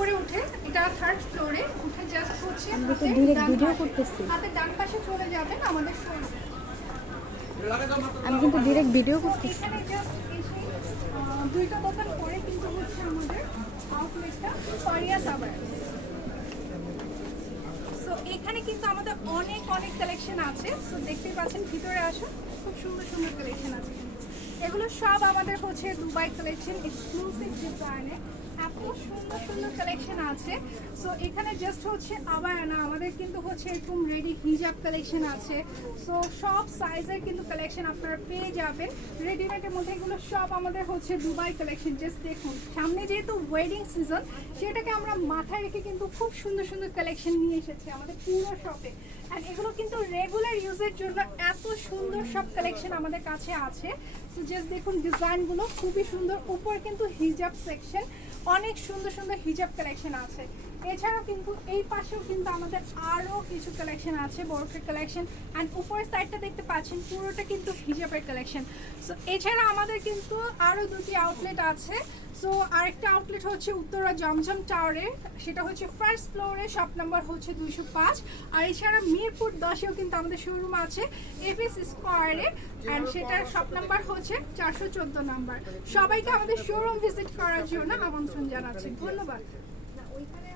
উপরে উঠে, এটা 3rd ফ্লোরে উঠে জাস্ট হচ্ছে হাতের ডান পাশে চলে যাবেন আমাদের শোরুম। আমি কিন্তু ডিরেক্ট ভিডিও করতেছি। এখানে জাস্ট এসে দুইটা দোকান পরে কিন্তু হচ্ছে আমাদের আউটলেটটা পারিয়া সাবার। সো এখানে কিন্তু আমাদের অনেক অনেক কালেকশন আছে। সো দেখতেই পাচ্ছেন, ভিতরে আসুন, খুব সুন্দর সুন্দর কালেকশন আছে। এগুলো সব আমাদের হচ্ছে দুবাই কালেকশন, এক্সক্লুসিভ ডিজাইনে এত সুন্দর সুন্দর কালেকশন আছে। সো এখানে জাস্ট হচ্ছে আবায়া না, আমাদের কিন্তু হচ্ছে এরকম রেডি হিজাব কালেকশন আছে। সো সব সাইজের কিন্তু কালেকশন আপনারা পেয়ে যাবেন রেডিমেডের মধ্যে। এগুলো সব আমাদের হচ্ছে দুবাই কালেকশন। জাস্ট দেখুন, সামনে যেহেতু ওয়েডিং সিজন, সেটাকে আমরা মাথায় রেখে কিন্তু খুব সুন্দর সুন্দর কালেকশন নিয়ে এসেছি আমাদের পুরো শপে। অ্যান্ড এগুলো কিন্তু রেগুলার ইউজের জন্য এত সুন্দর সব কালেকশন আমাদের কাছে আছে। সো জাস্ট দেখুন, ডিজাইনগুলো খুবই সুন্দর। উপর কিন্তু হিজাব সেকশন, অনেক সুন্দর সুন্দর হিজাব কালেকশন আছে। এছাড়াও কিন্তু এই পাশেও কিন্তু আমাদের আরও কিছু কালেকশন আছে, বরফের কালেকশন। অ্যান্ড উপরের সাইডটা দেখতে পাচ্ছেন, পুরোটা কিন্তু হিজাবের কালেকশন। সো এছাড়া আমাদের কিন্তু আরও দুটি আউটলেট আছে। সো আরেকটা আউটলেট হচ্ছে উত্তরা জমজম টাওয়ারে, সেটা হচ্ছে 1st ফ্লোরে, শপ নাম্বার হচ্ছে 205। আর এছাড়া মিরপুর 10এও কিন্তু আমাদের শোরুম আছে এফএস স্কোয়ারে, অ্যান্ড সেটার শপ নাম্বার হচ্ছে 414 নাম্বার। সবাইকে আমাদের শোরুম ভিজিট করার জন্য আমন্ত্রণ জানাচ্ছি। ধন্যবাদ।